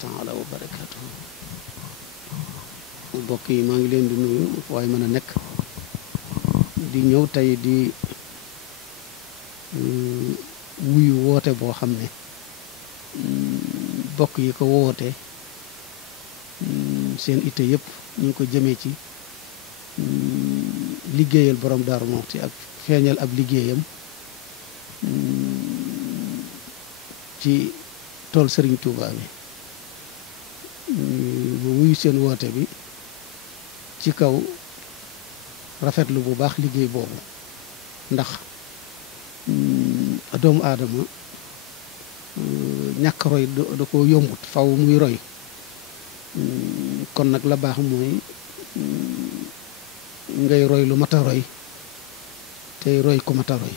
taala wa barakatuhu. mbokk yi maa ngi leen di nuyu waaye mën a nekk di ñëw tey di wuyu woote boo xam ne bokk yi ko woote seen itte yëpp ñu ngi ko jëmee ci liggéeyal borom Daaru Muxti ak feeñal ab liggéeyam ci tool Serigne Touba bi bu wuyu seen woote bi ci kaw rafetlu bu baax liggéey boobu ndax doomu aadama ñàkk roy da ko yombut faw muy roy kon nag la baax mooy ngay roy lu mat a roy tey roy ku mat a roy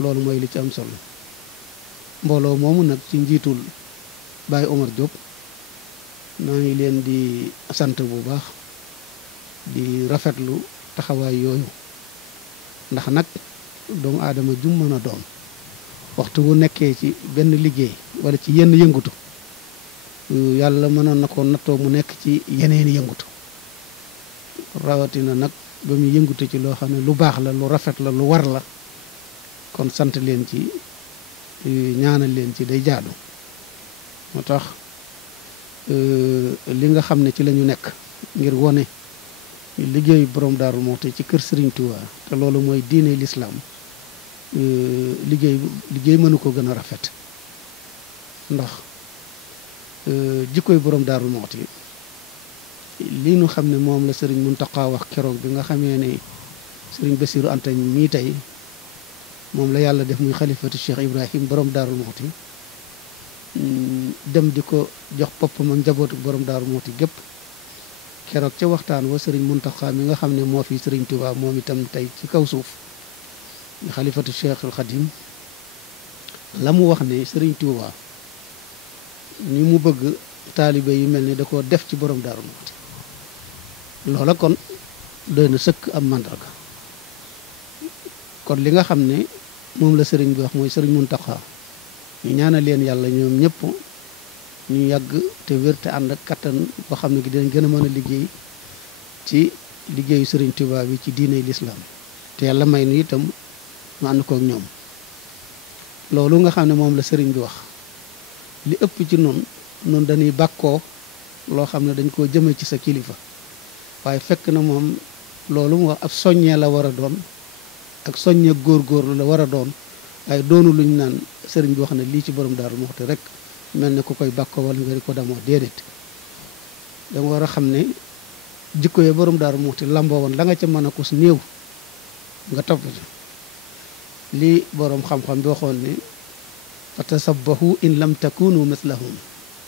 loolu mooy li ci am solo mbooloo moomu nag ci njiitul Baye Omar Diop maa ngi leen di sant bu baax di rafetlu taxawaay yooyu ndax nag doomu aadama jum mën a doon waxtu wu nekkee ci benn liggéey wala ci yenn yëngutu yàlla mënoon na ko nattoo mu nekk ci yeneen yëngutu rawatina nag ba muy yëngutu ci loo xam ne lu baax la lu rafet la lu war la kon sant leen ci ñaanal leen ci day jaadu moo tax li nga xam ne ci la ñu nekk ngir wone liggéeyu borom Daaru Muxti ci kër Serigne Touba te loolu mooy diine lislaam liggéey mënu ko gën a rafet ndax jikkoy borom Daaru Muxti lii nu xam ne moom la Serigne Mountakha wax keroog bi nga xamee ne Serigne Bassirou Anta mii tey moom la yàlla def muy xalifatu Cheikh Ibrahim borom Daaru Muxti dem di ko jox boppam ak njabootu borom Daaru Muxti gépp keroog ca waxtaan wa Serigne Mountakha mi nga xam ne moo fi Serigne Touba moom itam tey ci kaw suuf xalifatu Cheikhul Khadim la mu wax ne Serigne Touba ñi mu bëgg taalibe yi mel ni da koo def ci borom Daaru Muxti loola kon doy na sëkk am màndarga kon li nga xam ne moom la Serigne bi wax mooy Serigne Mountakha ñu ñaanal leen yàlla ñoom ñëpp ñu yàgg te wér te ànd ak kattan boo xam ne gi dinañ gën a mën a liggéey ci liggéeyu Serigne Touba bi ci diine lislaam te yàlla may nu itam mu ànd kook ñoom loolu nga xam ne moom la Serigne bi wax li ëpp ci noonu dañuy bàkkoo loo xam ne dañ koo jëme ci sa kilifa waaye fekk na moom loolu mu wax ab soññee la war a doon ak soññee góorgóorlu la war a doon waaye doonu luñ naan Serigne bi wax ne lii ci borom Daaru Muxti rek mel ne ku koy bàkkoo wala nga di ko damoo déedéet danga war a xam ne jikko yee borom Daaru Muxti lamboo woon la nga ca mën a kus néew nga topp ci lii borom xam-xam bi waxoon ne fa tasabbahu in lam takunu mislahum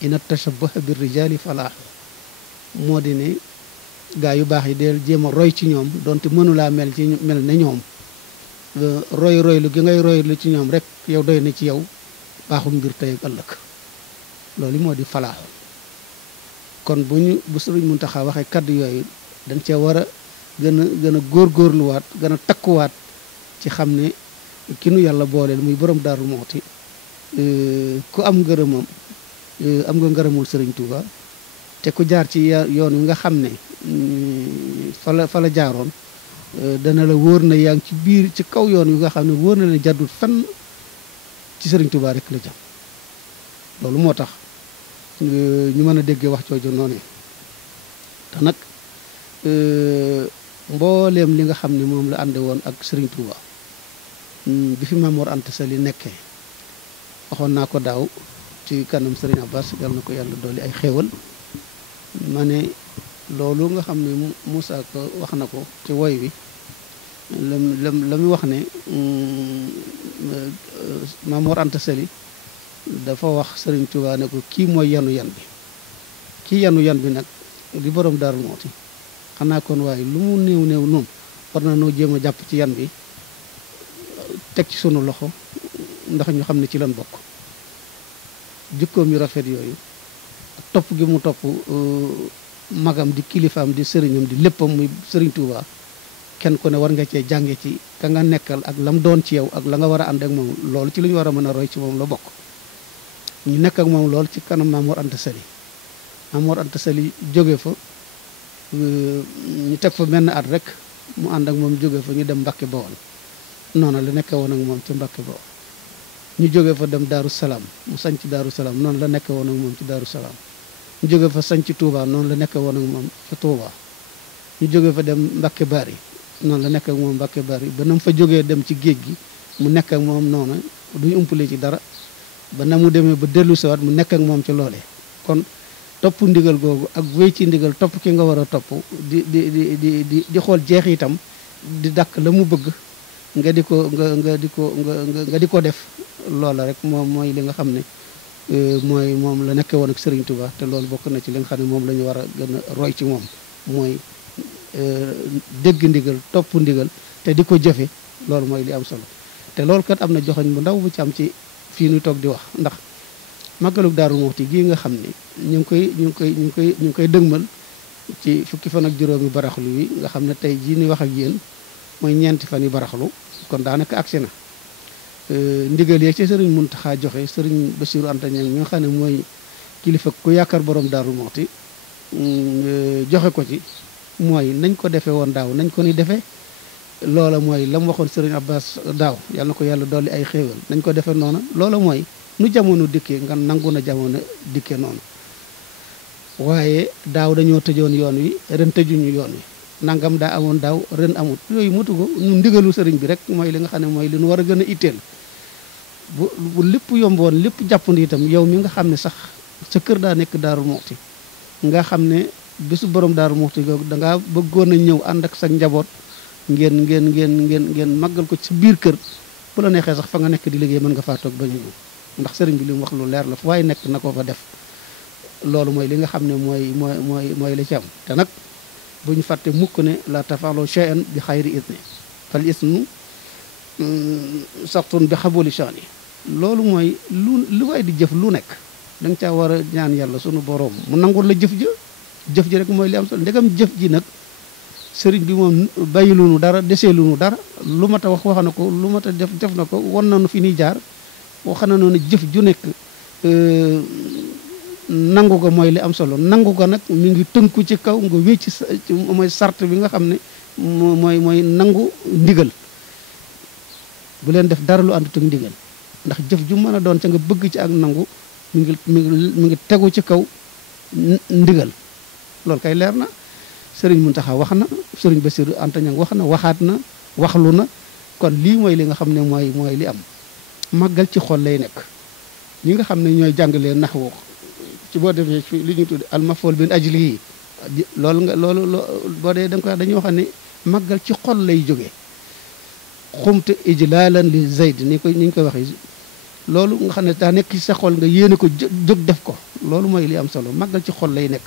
ina tashabbaha bir rijali falaahu moo di ne gaa yu baax yi deel jéem a roy ci ñoom donte mënulaa mel ne ñoom roy lu gi ngay roy lu ci ñoom rek yow doy na ci yow baaxul mbir tey ak ëllëg loolu moo di falaaxu kon bu Sëriñ Muntaxa waxee kaddu yooyu dañ cee war a gën a góorgóorluwaat gën a takkuwaat ci xam ne ki nu yàlla booleel muy borom Daaru Muxti ku am ngërëmam am nga ngërëmul Sëriñ Tuuba te ku jaar ci yoon wi nga xam ne fa la jaaroon dana la wóor na yaa ngi ci biir ci kaw yoon wi nga xam ne wóor na leen jàddul fenn ci Sëriñ Tuuba rek la jëm loolu moo tax ñu mën a déggee wax jooju noonu te nag mbooleem li nga xam ne moom la ànde woon ak Sëriñ Tuuba bi fi Maam Mor Anta Sali nekkee waxoon naa ko daaw ci kanam Sëriñ Abbas yal na ko yàlla dolli ay xéewal ma ne loolu nga xam ne Moussa ko wax na ko ci woy wi la muy wax ne Maam Mor Anta Sali dafa wax Sëriñ Tuuba ne ko kii mooy yanu yan bi kii yanu yan bi nag di borom Daaru Muxti xanaa kon waaye lu mu néew noonu war na noo jéem a jàpp ci yan bi teg ci sunu loxo ndax ñu xam ne ci lan bokk jikkoom yu rafet yooyu topp gi mu topp magam di kilifaam di sëriñam di léppam muy Sëriñ Tuuba kenn ku ne war nga cee jànge ci ka nga nekkal ak lam doon ci yow ak la nga war a ànd ak moom loolu ci lu ñu war a mën a roy ci moom la bokk ñu nekk ak moom lool ci kanam Mamour Anta Sali. Mamour Anta Sali jóge fa ñu teg fa benn at rek mu ànd ak moom jóge fa ñu dem Mbàkke Bawol noonu la nekkee woon ak moom ci Mbàkke Bawol. ñu jóge fa dem Daaru Salaam mu sanc Daaru Salaam noonu la nekkee woon ak moom ci Daaru Salaam. ñu jóge fa sanc Touba noonu la nekkee woon ak moom ci Touba. ñu jóge fa dem Mbàkke Bari noonu la nekk ak moom Mbàkke Bari ba nam fa jógee dem ci géej gi mu nekk ak moom noonu duñu umpale ci dara ba na mu demee ba dellu siwaat mu nekk ak moom ci loolee. kon topp ndigal googu ak wéy ci ndigal topp ki nga war a topp di xool jeex itam di dàkk la mu bëgg nga di ko def loola rek moom mooy li nga xam ne mooy moom la nekkee woon ak Serigne Touba te loolu bokk na ci li nga xam ne moom la ñu war a gën a roy ci moom mooy dégg ndigal topp ndigal te di ko jëfe loolu mooy li am solo. te loolu kat am na joxoñ bu ndaw bu ci am ci fii nu toog di wax ndax màggalug Daaru Muxti gii nga xam ne ñu ngi koy dëgmal ci fukki fan ak juróomi baraxlu yi nga xam ne tey jii ni wax ak yéen mooy ñeenti fan yi baraxlu kon daanaka agsi na. ndigal yeeg ci sëriñ Muntaxa joxe sëriñ Basiru Anta Ñaŋ mi nga xam ne mooy kilifa ku yaakaar borom Daaru Muxti joxe ko ci mooy nañ ko defee woon daaw nañ ko ni defee loola mooy la mu waxoon sëriñ Abbas daaw yàlla na ko yàlla dolli ay xéewal nañ ko defee noonu loola mooy nu jamono dikkee nga nangu na jamono dikkee noonu. waaye daaw dañoo tëjoon yoon wi ren tëjuñu yoon wi nangam daa amoon daaw ren amut yooyu motu ko ñu ndigalu sëriñ bi rek mooy li nga xam ne mooy li nu war a gën a itteel. bu lépp yomboon lépp jàppandi itam yow mi nga xam ne sax sa kër daa nekk Daaru Muxti nga xam ne bésu borom Daaru Muxti googu dangaa bëggoon a ñëw ànd ak sa njaboot ngeen màggal ko ci biir kër bu la neexee sax fa nga nekk di liggéey mën nga faa toog ba ñu ñëw ndax sëriñ bi li mu wax lu leer la fu waaye nekk na ko fa def. loolu mooy li nga xam ne mooy li ci am te nag bu ñu fàtte mukk ne la tafalo shay'an bi xayri idni fal ismu saxtun bi xabuli shani. loolu mooy lu waay di jëf lu nekk da nga caa war a ñaan yàlla sunu boroom mu nangul la jëf ji rek mooy li am solo ndegam jëf ji nag sëriñ bi moom bàyyilunu dara deseelunu dara lu mat a wax na ko lu mat a def na ko wan nañu fi ñuy jaar wax na noonu jëf ju nekk nangu ko mooy li am solo nangu ko nag mi ngi tënku ci kaw nga wécc mooy sart bi nga xam ne mooy nangu ndigal bu leen def dara lu àndut ak ndigal ndax jëf ju mën a doon ca nga bëgg ci ak nangu mi ngi tegu ci kaw ndigal loolu kay leer na. sëriñ Muntaxa wax na sëriñ Basiru Anta Ñaŋ wax na waxaat na waxlu na kon lii mooy li nga xam ne mooy li am màggal ci xol lay nekk. ñi nga xam ne ñooy jàngalee naxwu ci boo defee fi li ñu tudd almafool bin ajli yi loolu boo dee da nga ko dañuy wax ne màggal ci xol lay jógee xumte ijlaalan li zayd ni ñu koy waxee loolu nga xam ne daa nekk ci sa xol nga yéene ko jóg def ko loolu mooy li am solo màggal ci xol lay nekk.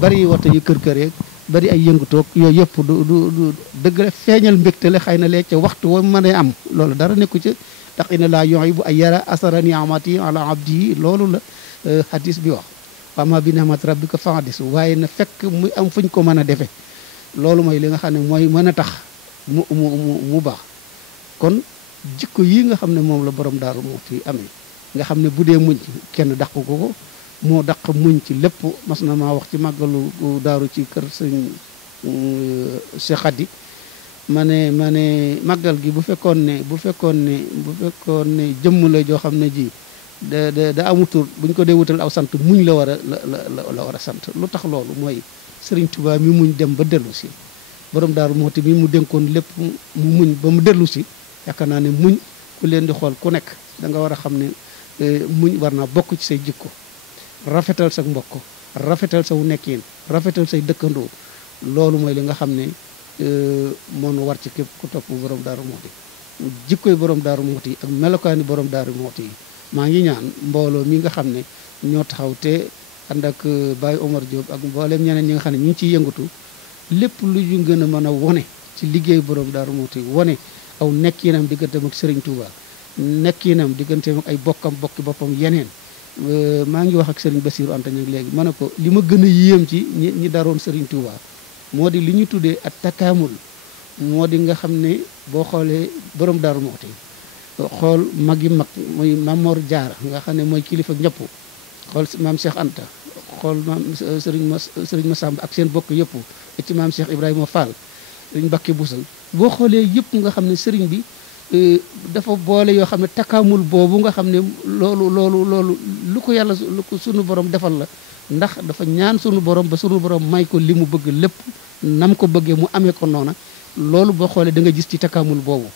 bari wata yu kër yeeg bari ay yëngutoog yooyu yëpp du dëgg la feeñal mbégte la xëy na lee ca waxtu wa mën a am loolu dara nekku ci ndax ina laa yoy bu ay yara asara niamati ala abdi loolu la hadis bi wax wama bi ni'mat rabbika fahadis waaye na fekk muy am fuñ ko mën a defee loolu mooy li nga xam ne mooy mën a tax mu baax. kon jikko yi nga xam ne moom la borom Daaru Muxti amee nga xam ne bu dee muñ kenn dàq ko moo daq muñ ci lépp mas na maa wax ci màggalu daaru ci kër sëñ Cheikh Khady ma ne màggal gi bu fekkoon ne jëmm la joo xam ne ji da amutur buñ ko dee wutal aw sant muñ la war a sant lu tax loolu mooy Sëriñ Tuubaa mi muñ dem ba dellu si borom Daaru Muxti mi mu dénkoon lépp mu muñ ba mu dellu si yaakaar naa ne muñ ku leen di xool ku nekk da nga war a xam ne muñ war naa bokk ci say jikko rafetal sa mbokk rafetal sa nekkin rafetal say dëkkandoo loolu mooy li nga xam ne moo nu war ci képp ku topp borom Daaru Muxti jikkoy borom Daaru Muxti ak melokaani borom Daaru Muxti yi maa ngi ñaan mbooloo mi nga xam ne ñoo taxaw te ànd ak Baye Omar Diop ak mboolem ñeneen ñi nga xam ne ñu ngi ciy yëngatu lépp lu ñu gën a mën a wone ci liggéey borom Daaru Muxti wone aw nekkinam digganteem ak Serigne Touba nekkinam digganteem ak ay bokki boppam yeneen. maa ngi wax ak Serigne Bassirou Anta Niang léegi ma ne ko li ma gën a yéem ci ñi daroon Serigne Touba moo di li ñu tuddee ak takkaamul moo di nga xam ne boo xoolee borom Daaru Muxti xool mag yi mag muy Mamor Jaara nga xam ne mooy kilifa ñëpp xool maam Cheikh Anta xool maam Sëriñ Masamba ak seen bokk yëpp ci maam Cheikh Ibrahima Fall Sëriñ Mbakke Busal boo xoolee yëpp nga xam ne sëriñ bi dafa boole yoo xam ne takkaamul boobu nga xam ne loolu lu ko yàlla lu ko sunu borom defal la ndax dafa ñaan sunu borom ba sunu borom may ko li mu bëgg lépp nam ko bëggee mu amee ko noona loolu boo xoolee da nga gis ci takkaamul boobu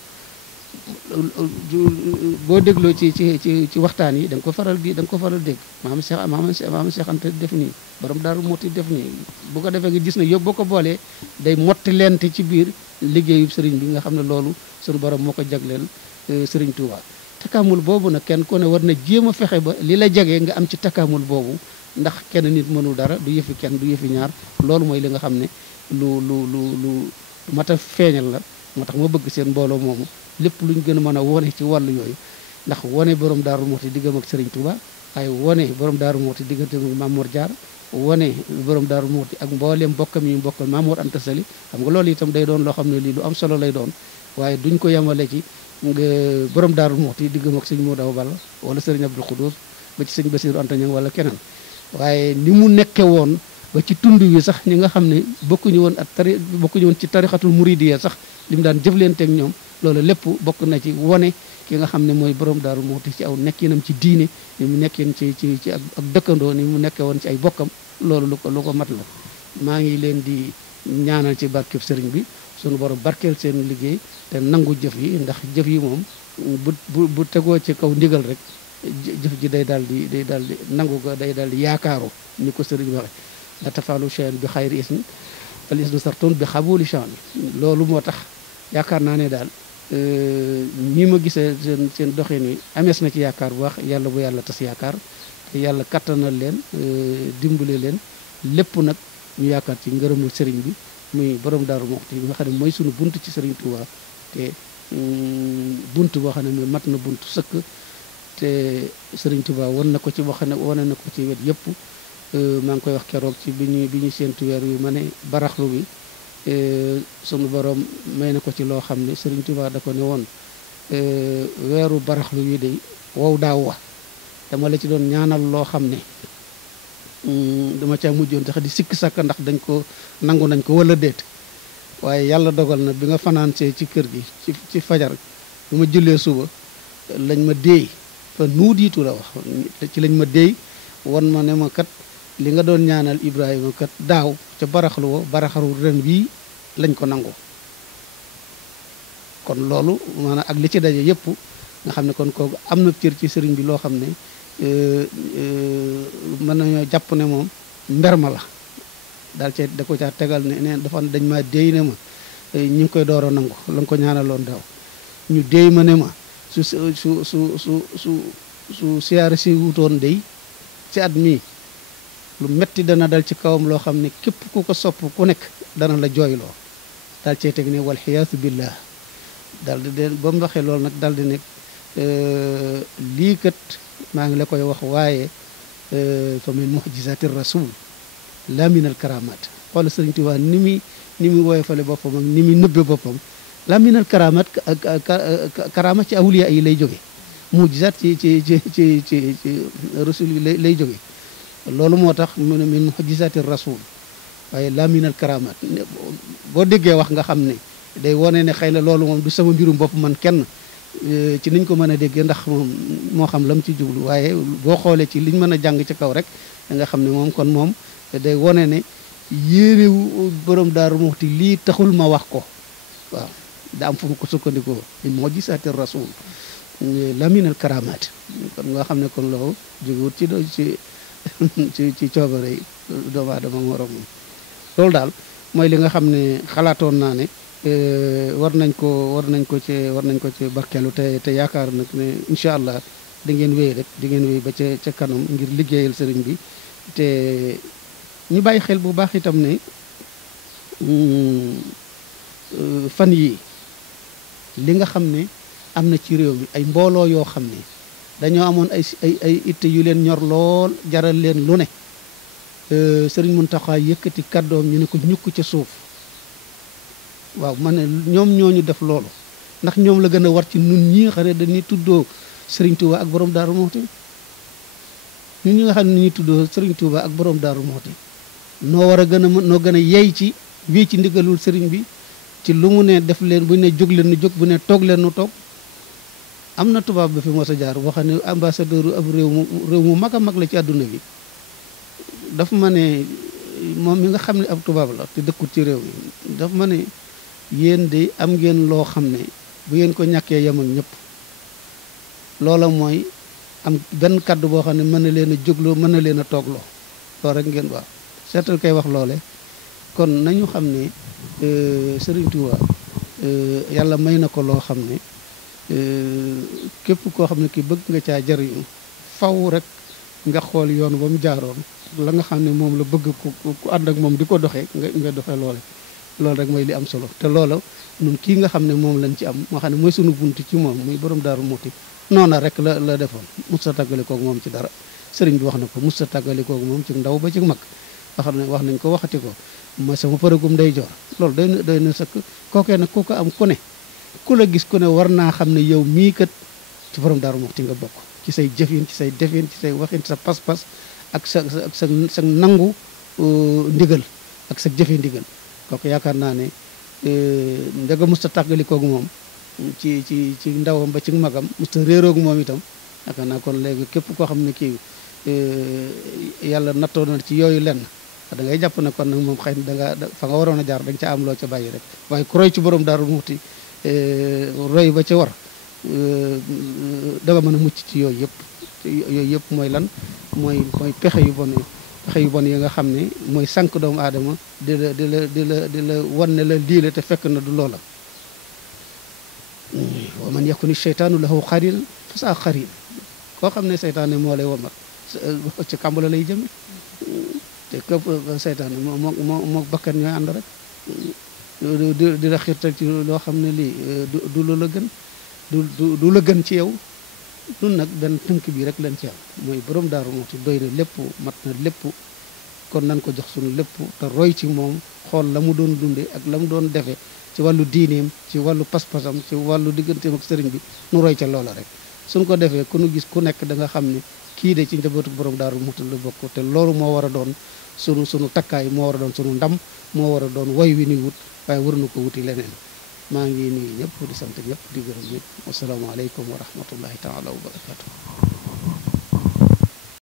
boo dégloo ci waxtaan yi da nga ko faral dégg maam Cheikh Anta def nii borom Daaru Muxti def nii bu ko defee nga gis ne yëpp boo ko boolee day motti lente ci biir liggéeyu sëriñ bi nga xam ne loolu sunu borom moo ko jagleel sëriñ Touba. takkaamul boobu nag kenn ku ne war na jéem a fexe ba li la jegee nga am ci takkaamul boobu ndax kenn nit mënul dara du yëfi kenn du yëfi ñaar loolu mooy li nga xam ne lu mat a feeñal la moo tax ma bëgg seen mbooloo moomu lépp luñ gën a mën a wone ci wàllu yooyu ndax wone borom Daaru Muxti diggam ak Serigne Touba waaye wone borom Daaru Muxti diggante ak Mamor Diarra wone borom Daaru Muxti ak mbooleem bokkam yi bokkal Mamour Anta Sali xam nga loolu itam day doon loo xam ne lii lu am solo lay doon waaye duñ ko yemale ci borom Daaru Muxti diggam ak sëñ Modou Balla wala Serigne Abdou Khoudous ba ci sëñ Bassirou Anta Niang wala keneen waaye ni mu nekke woon ba ci tund wi sax ñi nga xam ne bokkuñu woon ci tarixatul muridiyya sax li mu daan jëflanteeg ñoom loolu lépp bokk na ci wone ki nga xam ne mooy borom Daaru Muxti ci aw nekkinam ci diine ni mu nekkin ci ak dëkkandoo ni mu nekke woon ci ay bokkam loolu lu ko mat la maa ngi leen di ñaanal ci barkeb sëriñ bi sunu borom barkeel seen liggéey te nangu jëf yi ndax jëf yi moom bu tegoo ci kaw ndigal rek jëf ji day daal di nangu ko day daal di yaakaaru ni ko sëriñ waxe la tafaalu shay'an bi xayri isni fal isnu sartun bi xabuli shan loolu moo tax yaakaar naa ne daal ñi ma gisee seen doxin wi amees na ci yaakaar bu baax yàlla bu yàlla tas yaakaar te yàlla kattanal leen dimbale leen lépp nag ñu yaakaar ci ngërëmul sëriñ bi muy borom Daaru Muxti bi nga xam ne mooy sunu bunt ci sëriñ Touba te bunt boo xam ne mooy mat na bunt sëkk te sëriñ Touba wan na ko ci wax ne wane na ko ci wet yëpp maa ngi koy wax keroog ci bi ñu séentu weer wi ma ne baraxlu bi sunu borom may na ko ci loo xam ne sëriñ Touba da ko ne woon weeru baraxlu wi day wow daaw wa dama la ci doon ñaanal loo xam ne dama caa mujjoon tax di sikk sàkk ndax dañ ko nangu nañ ko wala déet waaye yàlla dogal na bi nga fanaansee ci kër gi ci fajar bi ma jullee suba lañ ma déey fa nuudiitu la wax ci lañ ma déey wan ma ne ma kat li nga doon ñaanal Ibrahima kat daaw ca baraxlu wo baraxaru ren bii lañ ko nangu kon loolu maanaam ak li ci daje yëpp nga xam ne kon kooku am na cër ci sëriñ bi loo xam ne mën nañoo jàpp ne moom mberma la daal cee da ko caa tegal ne dafa dañ ma déy ne ma ñu ngi koy door a nangu la nga ko ñaanaloon daaw ñu déy ma ne ma su siyaare si wutoon dey ci at mii lu metti dana dal ci kawam loo xam ne képp ku ko sopp ku nekk dana la jooyloo daal cee teg ne wal xiyaasu billah daal di de ba mu waxee loolu nag daal di nekk lii kat maa ngi la koy wax waaye fa min mu'jizati rasul la min al karamat xoolal Sëriñ Tuubaa ni muy woyofale boppam ak ni muy nëbbe boppam la min al karamat karama ci awliya yi lay jóge mu'jizat ci rasul yi lay jóge loolu moo tax mu ne min mu'jizati rasul waaye la min al karamat boo déggee wax nga xam ne day wone ne xëy na loolu moom du sama mbirum bopp man kenn ci niñ ko mën a déggee ndax moom moo xam lam ci jublu waaye boo xoolee ci liñ mën a jàng ci kaw rek da nga xam ne moom kon moom day wone ne yéenewu borom Daaru Muxti lii taxul ma wax ko waaw da am fu mu ko sukkandikoo moo gisaate rasul laminal karamaat kon nga xam ne kon loolu jógewut ci coobare yi doomu aadama morom moom loolu daal mooy li nga xam ne xalaatoon naa ne war nañ ko ci barkeelu te yaakaar nag ne incha allah da ngeen wéy rek di ngeen wéy ba ca kanam ngir liggéeyal sëriñ bi te ñu bàyyi xel bu baax itam ne fan yi li nga xam ne am na ci réew mi ay mbooloo yoo xam ne dañoo amoon ay itte yu leen ñor lool jaral leen lu ne sëriñ Muntaxa yëkkati kàddoom ñu ne ko ñukk ca suuf waaw ma ne ñoom ñooñu def loolu ndax ñoom la gën a war ci nun ñi nga xam ne dañuy tuddoo Serigne Touba ak borom Daaru Muxti ñun ñi nga xam ne dañuy tuddoo Serigne Touba ak borom Daaru Muxti noo war a gën a noo gën a yey ci wii ci ndigalul Serigne bi ci lu mu ne def leen bu ne jóg leen nu jóg bu ne toog leen nu toog. am na tubaab bi fi mos a jaar boo xam ne ambassadeur ab réew mu mag a mag la ci àdduna bi daf ma ne moom mi nga xam ne ab tubaab la te dëkkut ci réew mi daf ma ne yéen de am ngeen loo xam ne bu ngeen ko ñàkkee yem ak ñëpp loola mooy am benn kàddu boo xam ne mën na leen a jógloo mën na leen a toogloo loolu rek ngeen wax seetal koy wax loole kon nañu xam ne Serigne Touba yàlla may na ko loo xam ne képp koo xam ne ki bëgg nga caa jariñu faw rek nga xool yoon ba mu jaaroon la nga xam ne moom la bëgg ku ànd ak moom di ko doxee nga doxee loole loolu rek mooy li am solo te loola ñun kii nga xam ne moom lañ ci am moo xam ne mooy sunu bunt ci moom muy borom Daaru Muxti noona rek la defoon musta tàggale kooku moom ci dara sëriñ bi wax na ko musta tàggale kooku moom ci ndaw ba ci mag wax nañ ko waxati ko ma sama përëgum day joor loolu doy na sëkk kookee nag ku ko am ku ne ku la gis ku ne war naa xam ne yow mii kat ci borom Daaru Muxti nga bokk ci say jëfin ci say defin ci say waxin sa pas-pas ak sa nangu ndigal ak sa jëfe ndigal kooku yaakaar naa ne ndega musta tàggali kooku moom ci ndawam ba ci magam musta réeroogu moom itam yaakaar naa kon léegi képp koo xam ne kii yàlla nattoo na ci yooyu lenn da ngay jàpp ne kon nag moom xëy na fa nga waroon a jaar da nga ca am loo ca bàyyi rek waaye ku roy ci borom Daaru Muxti roy ba ca war danga mën a mucc ci yooyu yëpp mooy lan mooy pexe yu bon yi nga xam ne mooy sànq doomu aadama di la wan ne la lii la te fekk na du loola wa man yakuni seytaanu lahu xarin fa saa xarin koo xam ne seytaane moo lay wamat ci kàmb la lay jëme te képp seytaane moo bakkan ñooy ànd rek di la xiirtal ci loo xam ne lii du lu la gën du la gën ci yow nun nag benn tënk bi rek lañ ci am mooy borom Daaru Muxti doy na lépp mat na lépp kon nan ko jox suñu lépp te roy ci moom xool la mu doon dunde ak la mu doon defe ci wàllu diineem ci wàllu pas-pasam ci wàllu digganteem ak sëriñ bi nu roy ca loola rek suñ ko defee ku nu gis ku nekk da nga xam ne kii de ci njabootu borom Daaru Muxti la bokk te loolu moo war a doon sunu takkaay moo war a doon sunu ndam moo war a doon woy wi ni wut waaye war na ko wuti leneen maa ngi nuyu ñëpp di sant ñëpp di gërëm ñëpp wasalaamaaleykum wa rahmatullahi taala wa barakatu